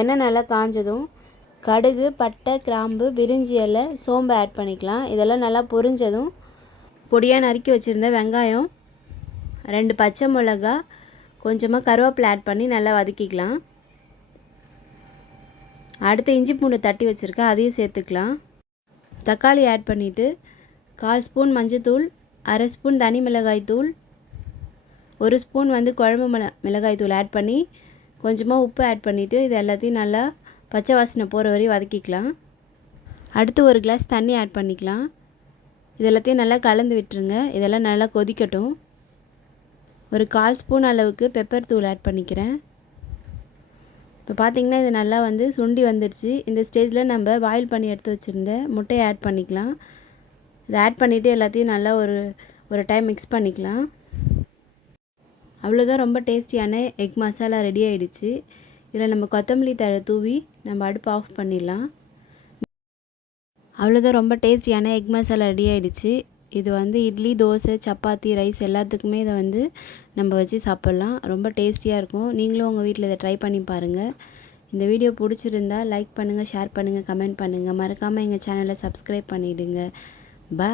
எண்ணெய் நல்லா காஞ்சதும் கடுகு, பட்டை, கிராம்பு, பிரிஞ்சி இலை, சோம்பு ஆட் பண்ணிக்கலாம். இதெல்லாம் நல்லா பொரிஞ்சதும் பொடியாக நறுக்கி வச்சுருந்த வெங்காயம், 2 பச்சை மிளகா, கொஞ்சமாக கருவேப்பிலை ஆட் பண்ணி நல்லா வதக்கிக்கலாம். அடுத்து இஞ்சி பூண்டு தட்டி வச்சுருக்கேன், அதையும் சேர்த்துக்கலாம். தக்காளி ஆட் பண்ணிவிட்டு 1/4 ஸ்பூன் மஞ்சத்தூள், 1/2 ஸ்பூன் தனி மிளகாய் தூள், 1 ஸ்பூன் குழம்பு மிளகாய் தூள் ஆட் பண்ணி கொஞ்சமாக உப்பு ஆட் பண்ணிவிட்டு இது எல்லாத்தையும் நல்லா பச்சை வாசனை போகிற வரையும் வதக்கிக்கலாம். அடுத்து 1 கிளாஸ் தண்ணி ஆட் பண்ணிக்கலாம். இது எல்லாத்தையும் நல்லா கலந்து விட்டுருங்க. இதெல்லாம் நல்லா கொதிக்கட்டும். ஒரு 1/4 ஸ்பூன் அளவுக்கு பெப்பர் தூள் ஆட் பண்ணிக்கிறேன். இப்போ பார்த்திங்கன்னா இது நல்லா சுண்டி வந்துடுச்சு. இந்த ஸ்டேஜில் நம்ம பாயில் பண்ணி எடுத்து வச்சுருந்த முட்டையை ஆட் பண்ணிக்கலாம். இதை ஆட் பண்ணிவிட்டு எல்லாத்தையும் நல்லா ஒரு டைம் மிக்ஸ் பண்ணிக்கலாம். அவ்வளோதான், ரொம்ப டேஸ்டியான எக் மசாலா ரெடி ஆகிடுச்சு. இதில் நம்ம கொத்தமல்லி தழை தூவி நம்ம அடுப்பு ஆஃப் பண்ணிடலாம். அவ்வளோதான், ரொம்ப டேஸ்டியான எக் மசாலா ரெடி ஆகிடுச்சு. இது இட்லி, தோசை, சப்பாத்தி, ரைஸ் எல்லாத்துக்குமே இதை நம்ம வச்சு சாப்பிட்லாம். ரொம்ப டேஸ்டியாக இருக்கும். நீங்களும் உங்கள் வீட்டில் இதை ட்ரை பண்ணி பாருங்கள். இந்த வீடியோ பிடிச்சிருந்தா லைக் பண்ணுங்கள், ஷேர் பண்ணுங்கள், கமெண்ட் பண்ணுங்கள். மறக்காமல் எங்கள் சேனலை சப்ஸ்கிரைப் பண்ணிவிடுங்க. பாய்.